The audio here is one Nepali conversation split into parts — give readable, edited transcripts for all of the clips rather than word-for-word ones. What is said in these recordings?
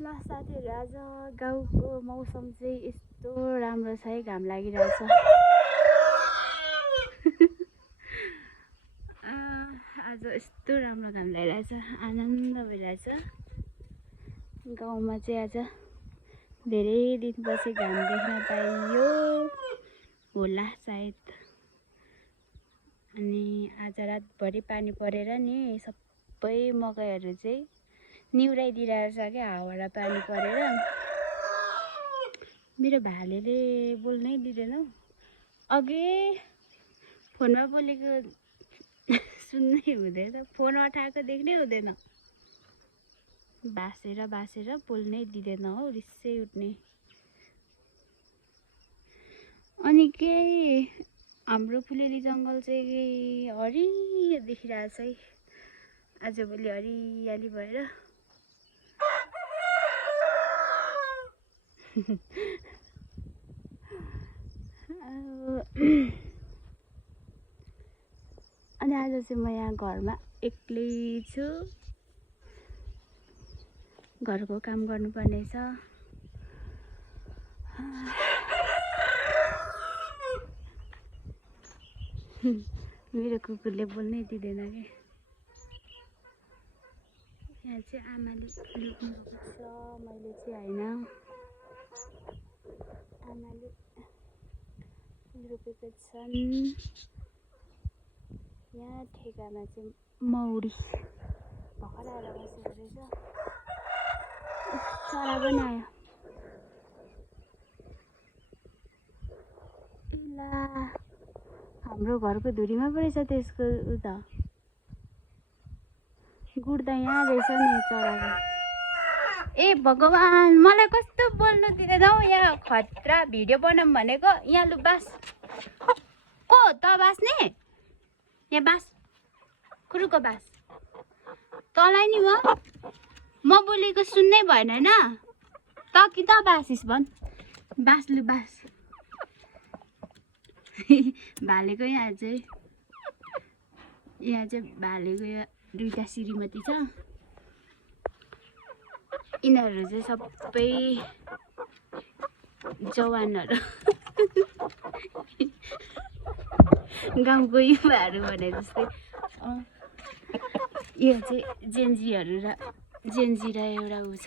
ल साथीहरू आज गाउँको मौसम चाहिँ यस्तो राम्रो छ है, घाम लागिरहेछ। आज यस्तो राम्रो घाम लागिरहेछ, आनन्द भइरहेछ। गाउँमा चाहिँ आज धेरै दिनपछि घाम देख्न पाइयो होला सायद। अनि आज रातभरि पानी परेर नि सबै मकैहरू चाहिँ निउराइदिरहेछ क्या, हावा पानी परेर। मेरो भालेले बोल्नै दिँदैन हौ। अघि फोनमा बोलेको सुन्नै हुँदैन, फोन उठाएको देख्नै हुँदैन। बासेर बोल्नै दिँदैन हौ, रिसै उठ्ने। अनि केही हाम्रो फुलेली जङ्गल चाहिँ हरियो देखिरहेछ है आजभोलि, हरियाली भएर। अनि आज चाहिँ म यहाँ घरमा एक्लै छु, घरको काम गर्नुपर्ने छ। मेरो कुकुरले बोल्नै दिँदैन कि। यहाँ चाहिँ आमाले रोप्नु छ, मैले चाहिँ होइन। आमाले रोपेको छन्। यहाँ ठेगामा चाहिँ मौरी भर्खर आएर बसेको रहेछ। चरा पनि आयो। ला हाम्रो घरको धुरीमा परेछ त्यसको उता गुड त यहाँ रहेछ नि चराको। ए भगवान्, मलाई कस्तो बोल्नु दिँदैन हौ। यहाँ खतरा भिडियो बनाऊँ भनेको, यहाँ लु बास। को त बास्ने? यहाँ बास, कुरुको बास। तँलाई नि म बोलेको सुन्नै भएन होइन? त कि त बासिस भन्। बास लु बास। भालेको यहाँ चाहिँ भालेको यहाँ दुईटा श्रीमती छ। यिनीहरू चाहिँ सबै जवानहरू, गाउँको युवाहरू भने जस्तै। यो चाहिँ जेन्जीहरू र जेन्जी र एउटा ऊ छ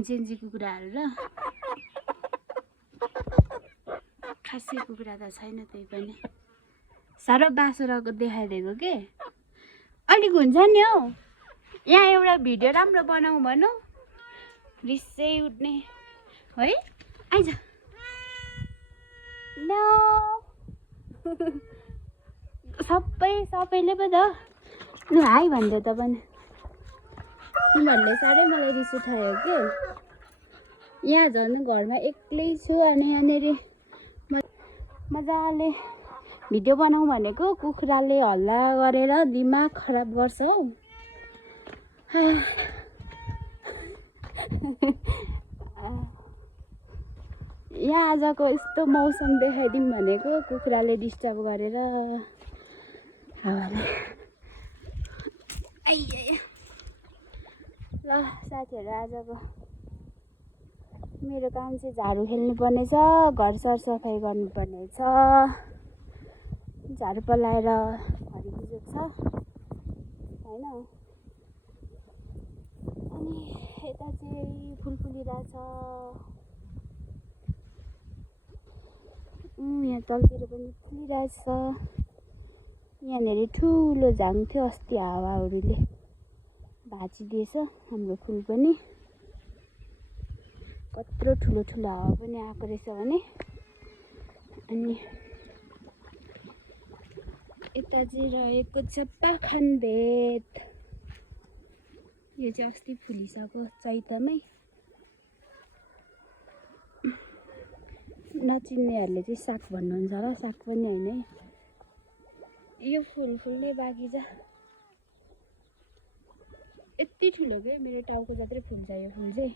जेन्जी कुखुराहरू र खासै कुखुरा त छैन, त्यही पनि साह्रो बासुराको देखाइदिएको के। अलिक हुन्छ नि हौ, यहाँ एउटा भिडियो राम्रो बनाऊ भनौँ, रिसै उठ्ने है। आइज न सबैले पो त लु हाई भन्दे त पनि। तिमीहरूले साह्रै मलाई रिस उठायो के। यहाँ झन् घरमा एक्लै छु अनि यहाँनिर मजाले भिडियो बनाऊ भनेको कुखुराले हल्ला गरेर दिमाग खराब गर्छ हौ। यहाँ आजको यस्तो मौसम देखाइदिउँ भनेको कुखुराले डिस्टर्ब गरेर हावाले। ल साथीहरू, आजको मेरो काम चाहिँ झाडु खेल्नु पर्ने छ, घर सरसफाइ गर्नुपर्ने छ। झाडु पलाएर हरिबिजोग छ होइन। अनि यता चाहिँ फुल फुलिरहेछ। यहाँ तलतिर पनि फुलिरहेछ। यहाँनिर ठुलो झाङ थियो, अस्ति हावाहुरीले भाँचिदिएछ हाम्रो फुल पनि। कत्रो ठुलो हावा पनि आएको रहेछ भने। अनि यता चाहिँ रहेको छ पाखन भेट। यो चाहिँ अस्ति फुलिसक्यो चैतमै। नचिन्नेहरूले चाहिँ साग भन्नुहुन्छ होला, साग पनि होइन है, यो फुल्नै बाँकी छ। यति ठुलो के, मेरो टाउको जत्रै फुल्छ यो फुल चाहिँ।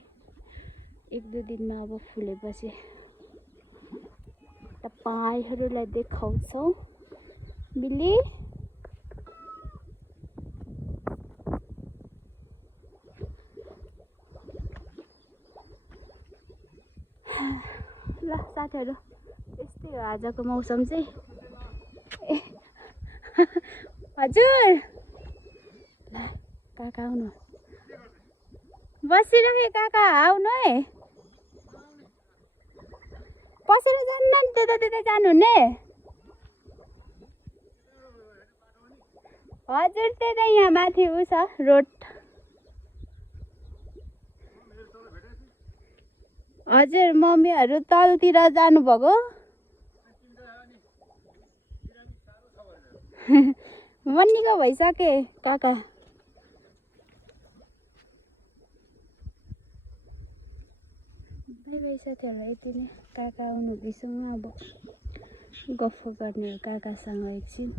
1-2 दिनमा अब फुलेपछि तपाईँहरूलाई देखाउँछौँ। बिल्ली साथीहरू यस्तै हो आजको मौसम चाहिँ हजुर ल काका आउनु बसिरहे काका आउनु है बसेर जान्न नि त्यता जानुहुने हजुर त्यता यहाँ माथि उ छ रोड हजुर मम्मीहरू तलतिर जानुभएको मन्नीको भइसके काका बाई साथीहरूलाई यति नै काका आउनु बिसँग अब गफ गर्ने काकासँग एकछिन